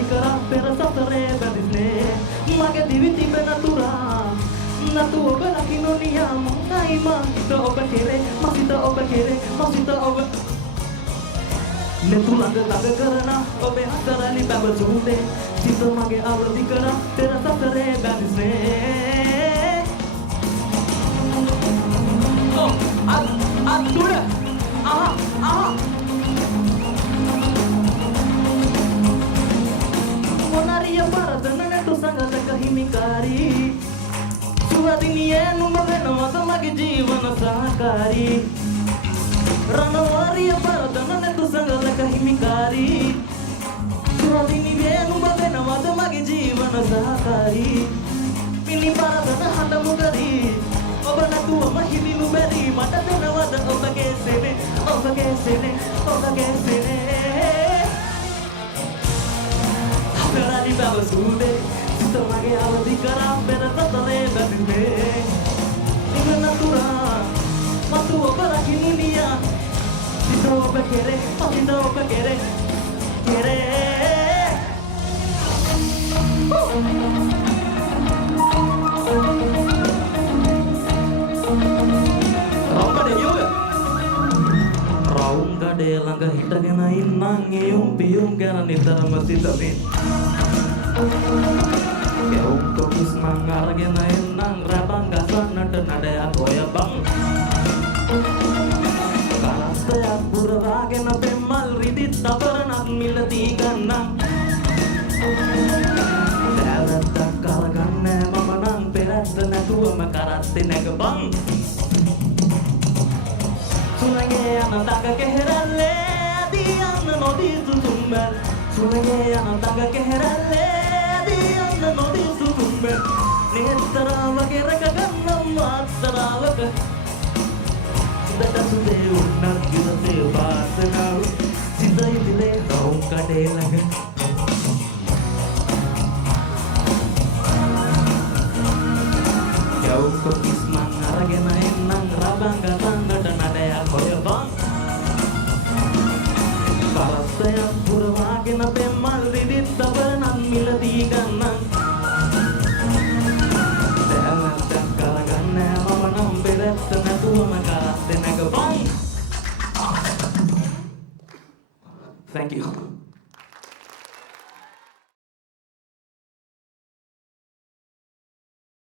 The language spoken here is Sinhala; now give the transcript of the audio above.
අවදි කරා පෙර සසරේ බැඳිස්නේ මගේ දිවි තිබෙන තුරා නතු ඔබ ලකිනු නියම නයි මසිත ඔබ කෙරේ මසිත ඔබ කෙරේ මසිත ඔබ නෙතු ළඟ කරන ඔබේ හතරලි බැවසුනේ සිත මගේ අවදි කරා පෙර සසරේ බැඳිස්නේ oh අතුර මොනරිය පරදන නැතු සංගලක හිමිකාරී සුවදිනියේ නුඹ වෙනවද මගේ ජීවන සහකාරී රණවාරිය පරදන නැතු සංගලක හිමිකාරී සුවදිනියේ නුඹ වෙනවද මගේ ජීවන සහකාරී පිළි පරදන හඬමුගරී ඔබ නැතුවම හිමිනු බැරි මට දෙනවද ඔබගේ සෙනේ ඔබගේ සෙනේ ඔබගේ සෙනේ හතරලි බැවසුනේ සිත මගේ අවදි කරා පෙර සසරේ බැඳින්නේ නිවන තුරා මතු ඔබ රකින්නු නියා සිත ඔබ කෙරේ මසිත ඔබ කෙරේ කෙරේ රවුම් ගඩේ ළඟ හිටගෙන ඉන්නම් එයුම් පියුම් ගැන නිතරම සිතමින් ගැවුම් කොකිස් මං අරගෙන එන්නම් රැබන් ගසන්නට නඩයක් ඔය බං කරත්තයක් පුරවාගෙන පෙම්මල් රිදිත් තවරණක් මිලදී ගන්නම් දැවැත්තක් කරගන්නේ මම නම් පෙරැත්ත නැතුවම කරත්තේ නැගබං සුළඟේ යන දඟ කෙහෙරල්ලේ ඇදී යන්න නොදීසු තුම්බැල් සුළඟේ යන දඟ කෙහෙරල්ලේ ඇදී යන්න නොදීසු තුම්බැල් නිහෙතරාවගේ රැකගන්නම් මාත්තරාවක සිතට සුදේ උන්නක් ගිරසේ වාසනාව සිත ඉදිලේ රවුම් කඩේ ළඟ ගැවුම් කොකිස් මං අරගෙන එන්නම් රබන් ගසන්නට නඩයක් ඔය බං කරත්තයක් පුරවාගෙන පෙම්මල් රිදිත් තවරණක් මිලදී ගන්නම් දැවැත්තක් කරගන්නේ මම නම් පෙරැත්ත නැතුවම කරත්තේ නැග බං Thank you.